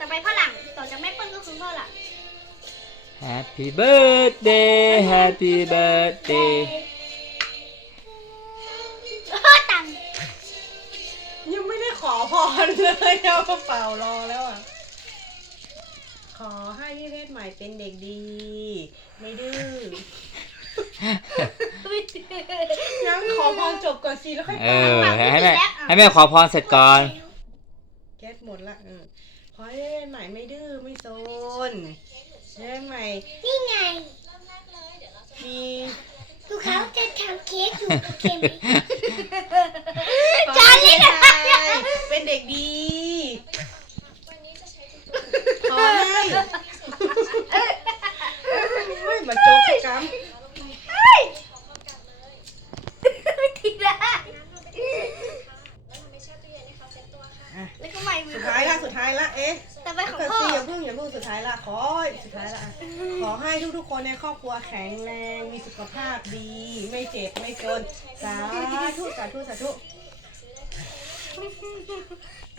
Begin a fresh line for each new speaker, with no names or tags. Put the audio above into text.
ไปพ่อหลังต่อจากแม่เปิ้ลก็คือพ่อหลัง
Happy birthday Happy birthday
ตัง
ยังไม่ได้ขอพรเลยเอากระเป๋ารอแล้วอ่ะขอให้พี่เพชรใหม่เป็นเด็กดี ไม่ดื้อยังขอพรจบก่อนสิแล้วค่อย
เอ
ไป
อให้แม่ขอพรเสร็จก่อน
แก๊สหมดละขอให้พี่เพชรใหม่ไม่ดื้อไม่โซนพี่เพชรใหม่
นี่ไง
มี
ดูเขาจะทำเค้กอยู่โอเคไหม
ขอให้พี่เพชรใหม่เป็นเด็กดีขอให้ไม่มาโจ๊กกัม
ทีละแล้วก็ใหม่มือ
สุดท้ายละเอ๊ะ
แต่ไปของ
แต่
พ่อ
สิอย่าเพิ่งสุดท้ายละสุดท้ายละขอให้ทุกๆคนในครอบครัวแข็งแรงมีสุขภาพดี ไม่เจ็บไม่จนสาธุ